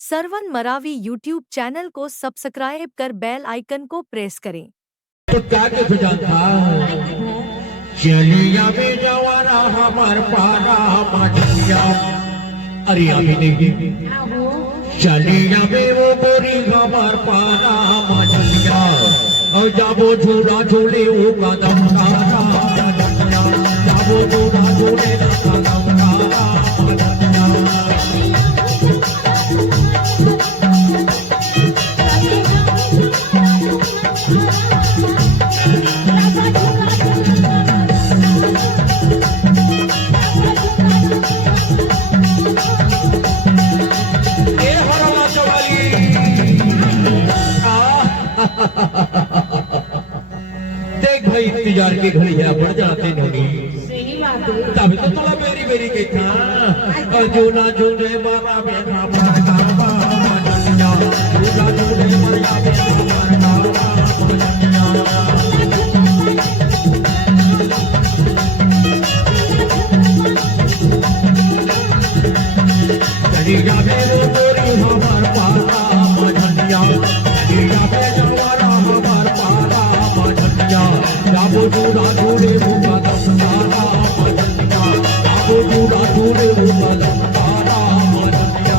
Sarwan Maravi YouTube channel को subscribe कर bell icon को प्रेस करें। तो क्या के सुजान था चलिया में जवाना हमार पारा माटिया। अरे अभी देखिए चलिया में वो गोरी हमार पारा माटिया और जाबो झूला झूले वो कदम कारा जाबो झूला झूले कदम कारा देख भाई इंतजार की घड़ी है बढ़ जाते नहीं तब तो थोड़ा बेरी बेरी के था और जूना जूने बाबा बैठा बाबा जूना जूने बाबा बैठा चली जावे वो गोरी हमार पारा मजनिया चली जावे जवाना हमार पारा मजनिया जाबो दूरा दूरे वो कदम तारा मजनिया जाबो दूरा दूरे वो कदम तारा मजनिया।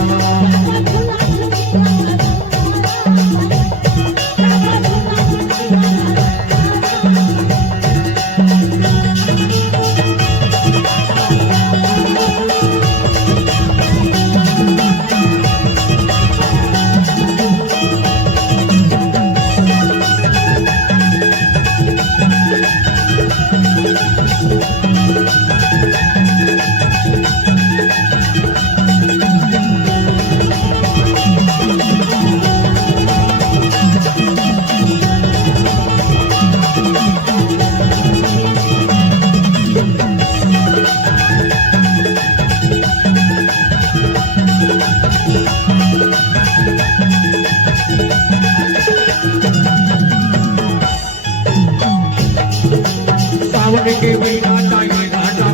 सावन के बिना चाहिए घाटा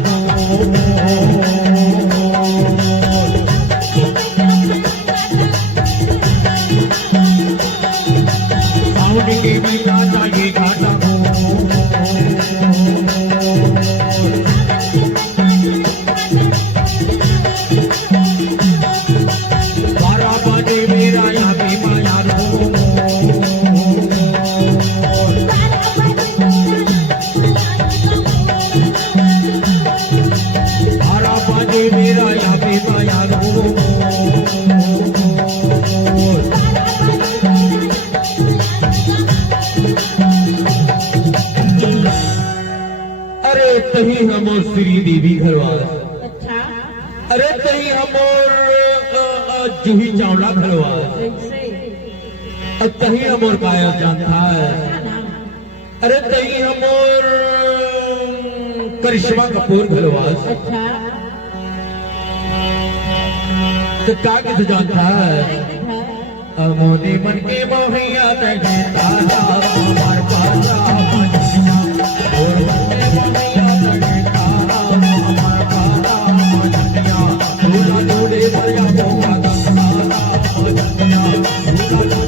सावन के बिना चाहिए घाटा बारह बजे मेरा यहाँ भी माया मेरा या पे माया अरे तही हम श्री देवी घरवास अरे तही हम जूही चावला घरवास तही हम काया जानता है अरे तही हम करिश्मा कपूर घरवास तो क्या किस जानता है मोदी मन के मोहिया तेरे तारा हमार पासा मजनिया और मन के मोहिया तेरे तारा हमार पासा मजनिया दूला दूले दरिया पोका गंगारा मजनिया दूला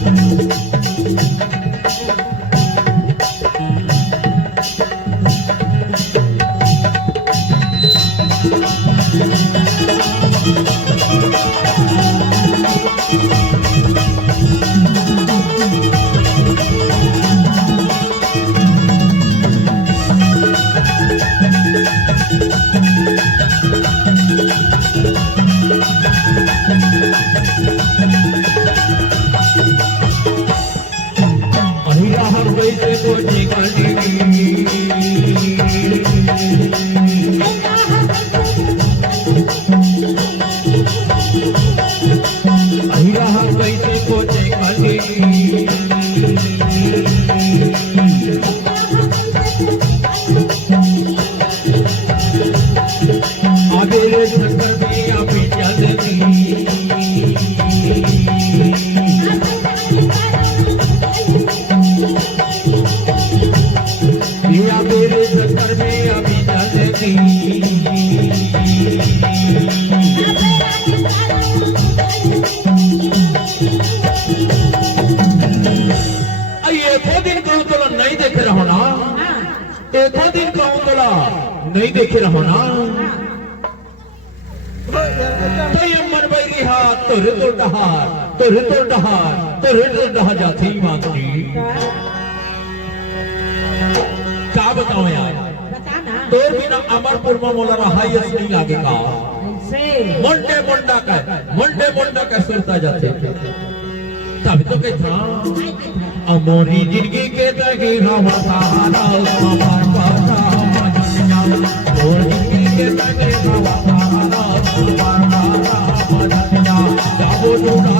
नहीं देखे रहो ना तो अमर बैरी हाथ तोरे तो डहार तोरे तो डहार तोरे तो डहा जाती मांगती क्या बताओ यार तोर बिना अमरपुर में मोला रहायस नहीं लागेगा मोंडे मोंडा का सुनता जाते तब तो कहता अमोरी जिंदगी के तगे हवा सहारा हमार पासा मजनिया और जिंदगी के तगे हवा सहारा हमार पासा मजनिया जाबो डूडा